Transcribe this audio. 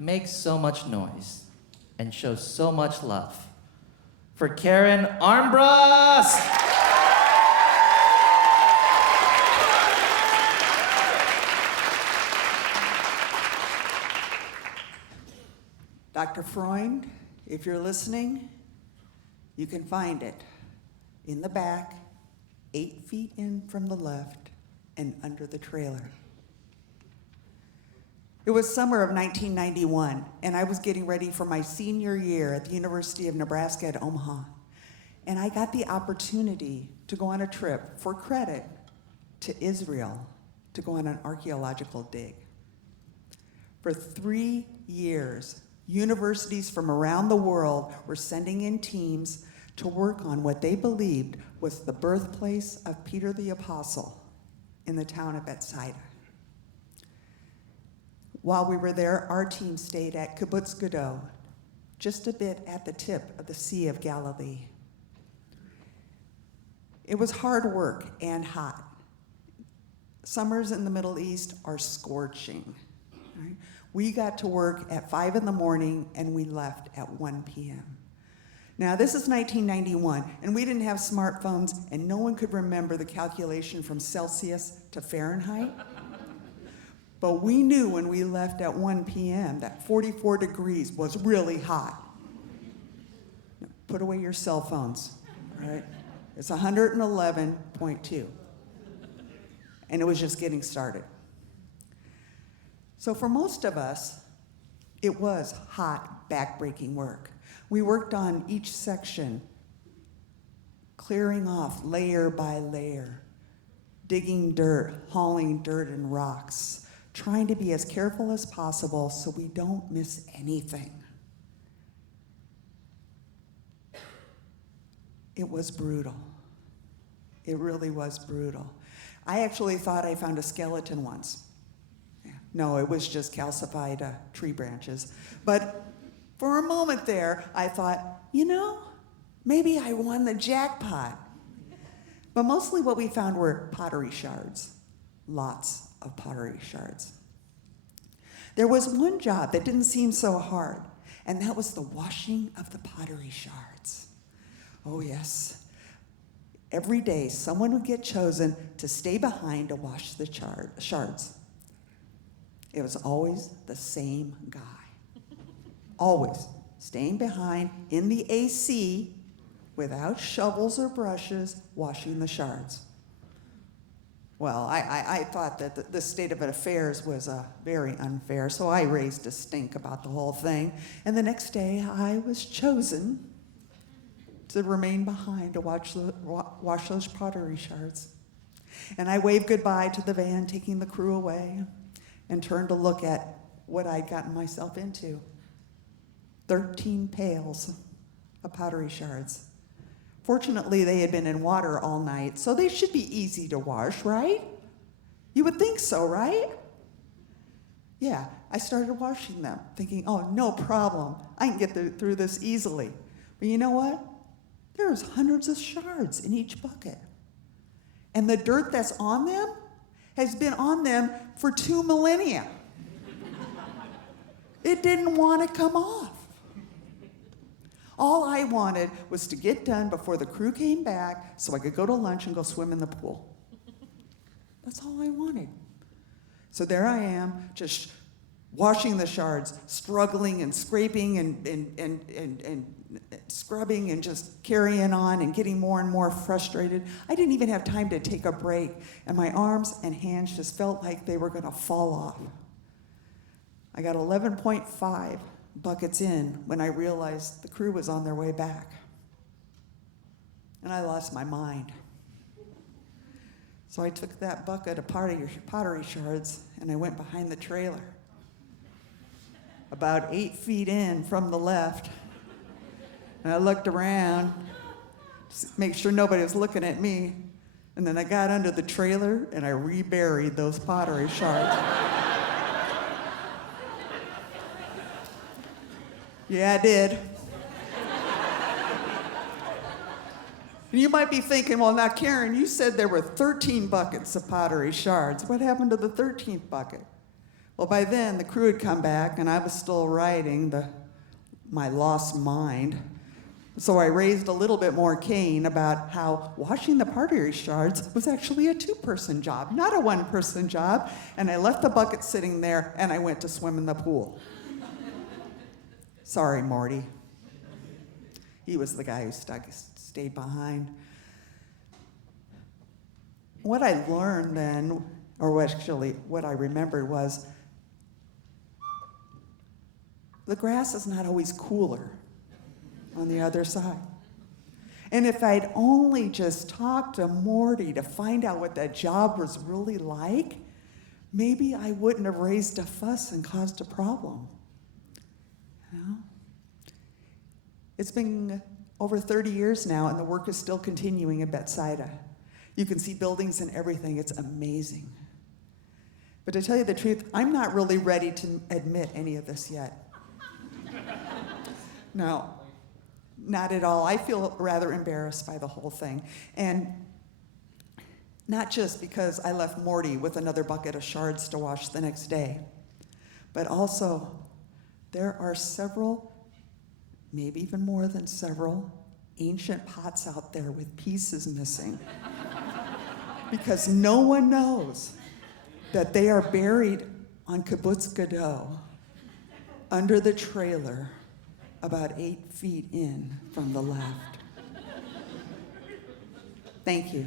makes so much noise and shows so much love. For Karin Armbrust! Dr. Freund, if you're listening, you can find it in the back, 8 feet in from the left and under the trailer. It was summer of 1991, and I was getting ready for my senior year at the University of Nebraska at Omaha. And I got the opportunity to go on a trip for credit to Israel to go on an archaeological dig. For 3 years, universities from around the world were sending in teams to work on what they believed was the birthplace of Peter the Apostle in the town of Bethsaida. While we were there, our team stayed at Kibbutz Gadol, just a bit at the tip of the Sea of Galilee. It was hard work and hot. Summers in the Middle East are scorching. Right? We got to work at 5 in the morning and we left at 1 p.m. Now, this is 1991, and we didn't have smartphones, and no one could remember the calculation from Celsius to Fahrenheit. But we knew when we left at 1 p.m. that 44 degrees was really hot. Now, put away your cell phones, all right? It's 111.2. And it was just getting started. So for most of us, it was hot, back-breaking work. We worked on each section, clearing off layer by layer, digging dirt, hauling dirt and rocks, trying to be as careful as possible so we don't miss anything. It was brutal. It really was brutal. I actually thought I found a skeleton once. No, it was just calcified tree branches. But for a moment there, I thought, maybe I won the jackpot. But mostly what we found were pottery shards. Lots of pottery shards. There was one job that didn't seem so hard, and that was the washing of the pottery shards. Oh yes. Every day, someone would get chosen to stay behind to wash the shards. It was always the same guy. Always staying behind in the AC without shovels or brushes, washing the shards. Well, I thought that the state of affairs was very unfair, so I raised a stink about the whole thing. And the next day, I was chosen to remain behind to wash those pottery shards. And I waved goodbye to the van taking the crew away and turned to look at what I'd gotten myself into. 13 pails of pottery shards. Fortunately, they had been in water all night, so they should be easy to wash, right? You would think so, right? Yeah, I started washing them, thinking, oh, no problem. I can get through this easily. But you know what? There's hundreds of shards in each bucket. And the dirt that's on them has been on them for 2 millennia. It didn't want to come off. All I wanted was to get done before the crew came back so I could go to lunch and go swim in the pool. That's all I wanted. So there I am, just washing the shards, struggling and scraping and scrubbing and just carrying on and getting more and more frustrated. I didn't even have time to take a break, and my arms and hands just felt like they were going to fall off. I got 11.5 buckets in when I realized the crew was on their way back. And I lost my mind. So I took that bucket of pottery shards and I went behind the trailer. About 8 feet in from the left. And I looked around to make sure nobody was looking at me. And then I got under the trailer and I reburied those pottery shards. Yeah, I did. And you might be thinking, well, now, Karin, you said there were 13 buckets of pottery shards. What happened to the 13th bucket? Well, by then, the crew had come back, and I was still writing my lost mind. So I raised a little bit more Cain about how washing the pottery shards was actually a two-person job, not a one-person job. And I left the bucket sitting there, and I went to swim in the pool. Sorry, Morty. He was the guy who stayed behind. What I learned then, or actually what I remembered was, the grass is not always cooler on the other side. And if I'd only just talked to Morty to find out what that job was really like, maybe I wouldn't have raised a fuss and caused a problem. You know? It's been over 30 years now, and the work is still continuing in Bethsaida. You can see buildings and everything. It's amazing. But to tell you the truth, I'm not really ready to admit any of this yet. No, not at all. I feel rather embarrassed by the whole thing. And not just because I left Morty with another bucket of shards to wash the next day, but also there are several, maybe even more than several, ancient pots out there with pieces missing. Because no one knows that they are buried on Kibbutz Gadol under the trailer about 8 feet in from the left. Thank you.